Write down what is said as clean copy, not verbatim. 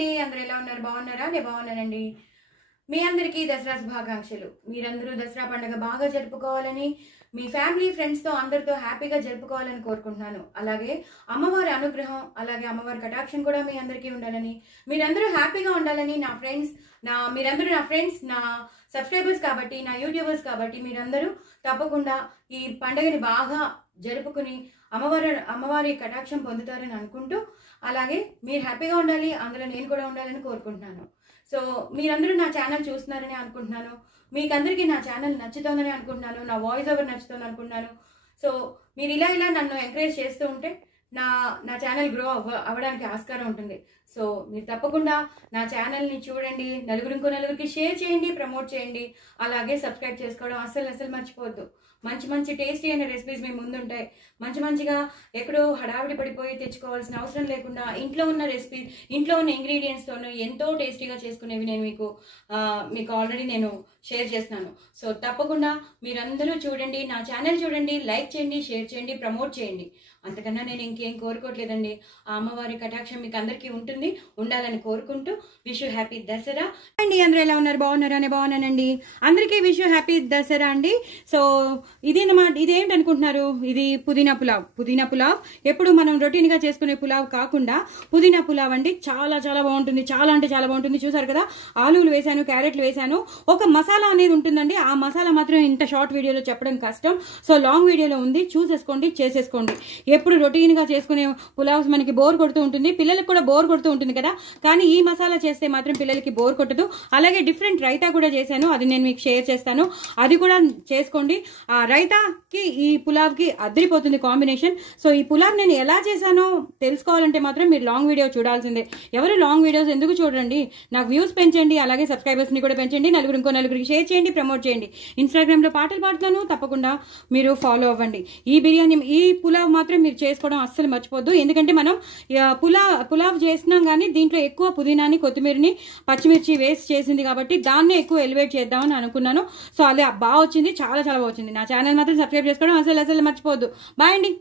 అండి, అందరూ ఎలా ఉన్నారు? బాగున్నారా? నేను బాగున్నానండి. మీ అందరికీ దసరా శుభాకాంక్షలు. మీరందరూ దసరా పండుగ బాగా జరుపుకోవాలని, మీ ఫ్యామిలీ ఫ్రెండ్స్తో అందరితో హ్యాపీగా జరుపుకోవాలని కోరుకుంటున్నాను. అలాగే అమ్మవారి అనుగ్రహం, అలాగే అమ్మవారి కటాక్షం కూడా మీ అందరికీ ఉండాలని, మీరందరూ హ్యాపీగా ఉండాలని మీరందరూ నా ఫ్రెండ్స్, నా సబ్స్క్రైబర్స్ కాబట్టి, నా యూట్యూబర్స్ కాబట్టి మీరందరూ తప్పకుండా ఈ పండుగని బాగా జరుపుకుని అమ్మవారి కటాక్షం పొందుతారని అనుకుంటూ, అలాగే మీరు హ్యాపీగా ఉండాలి, అందులో నేను కూడా ఉండాలని కోరుకుంటున్నాను. సో మీరందరూ నా ఛానల్ చూస్తున్నారని అనుకుంటున్నాను. మీకందరికీ నా ఛానల్ నచ్చుతోందని అనుకుంటున్నాను. నా వాయిస్ ఓవర్ నచ్చుతుంది అనుకుంటున్నాను. సో మీరు ఇలా నన్ను ఎంకరేజ్ చేస్తూ ఉంటే నా ఛానల్ గ్రో అవ్వడానికి ఆస్కారం ఉంటుంది. సో మీరు తప్పకుండా నా ఛానల్ని చూడండి, నలుగురికి షేర్ చేయండి, ప్రమోట్ చేయండి. అలాగే సబ్స్క్రైబ్ చేసుకోవడం అస్సలు మర్చిపోవద్దు. మంచి టేస్టీ అయిన రెసిపీస్ మీ ముందుంటాయి. మంచిగా ఎక్కడో హడావిడి పడిపోయి తెచ్చుకోవాల్సిన అవసరం లేకుండా ఇంట్లో ఉన్న రెసిపీ, ఇంట్లో ఉన్న ఇంగ్రీడియంట్స్తోనూ ఎంతో టేస్టీగా చేసుకునేవి నేను మీకు ఆల్రెడీ నేను షేర్ చేస్తున్నాను. సో తప్పకుండా మీరందరూ చూడండి, నా ఛానల్ చూడండి, లైక్ చేయండి, షేర్ చేయండి, ప్రమోట్ చేయండి. అంతకన్నా నేను ఇంకేం కోరుకోవట్లేదండి. ఆ అమ్మవారి కటాక్షం మీకు అందరికీ ఉండాలని కోరుకుంటూ విష్ యూ హ్యాపీ దసరా అండి. అందరూ ఎలా ఉన్నారు? బాగున్నారా? నేను బాగున్నానండి. అందరికీ విష్ యూ హ్యాపీ దసరా అండి. సో ఇదేంటనుకుంటున్నారు? ఇది పుదీనా పులావ్. ఎప్పుడు మనం రొటీన్గా చేసుకునే పులావ్ కాకుండా పుదీనా పులావ్ అండి. చాలా బాగుంటుంది. చాలా అంటే చాలా బాగుంటుంది. చూసారు కదా, ఆలూలు వేసాను, క్యారెట్లు వేసాను. ఒక మసాలా అనేది ఉంటుందండి. ఆ మసాలా మాత్రం ఇంత షార్ట్ వీడియోలో చెప్పడం కష్టం. సో లాంగ్ వీడియోలో ఉంది, చూసేసుకోండి, చేసేసుకోండి. ఎప్పుడు రొటీన్గా చేసుకునే పులావ్స్ మనకి బోర్ కొడుతూ ఉంటుంది, పిల్లలకి కూడా బోర్ కొడుతూ ఉంటుంది కదా. కానీ ఈ మసాలా చేస్తే మాత్రం పిల్లలకి బోర్ కొట్టదు. అలాగే డిఫరెంట్ రైతా కూడా చేశాను, అది నేను మీకు షేర్ చేస్తాను. అది కూడా చేసుకోండి. ఆ రైతాకి ఈ పులావ్కి అదిరిపోతుంది కాంబినేషన్. సో ఈ పులావ్ నేను ఎలా చేశానో తెలుసుకోవాలంటే మాత్రం మీరు లాంగ్ వీడియో చూడాల్సిందే. ఎవరు లాంగ్ వీడియోస్ ఎందుకు చూడండి? నాకు వ్యూస్ పెంచండి, అలాగే సబ్స్క్రైబర్స్ని కూడా పెంచండి. నలుగురికి షేర్ చేయండి, ప్రమోట్ చేయండి. ఇన్స్టాగ్రామ్లో పాటలు పాడుతాను, తప్పకుండా మీరు ఫాలో అవ్వండి. ఈ పులావ్ మాత్రం మీరు చేసుకోవడం అస్సలు మర్చిపోద్దు. ఎందుకంటే మనం పులావ్ చేసినాం కానీ దీంట్లో ఎక్కువ పుదీనాని, కొత్తిమీరని, పచ్చిమిర్చి వేస్ట్ చేసింది కాబట్టి దాన్నే ఎక్కువ ఎలివేట్ చేద్దామని అనుకున్నాను. సో అది బాగా వచ్చింది, చాలా బాగా వచ్చింది. నా ఛానల్ మాత్రం సబ్స్క్రైబ్ చేసుకోవడం అసలు మర్చిపోవద్దు. బాయ్ అండి.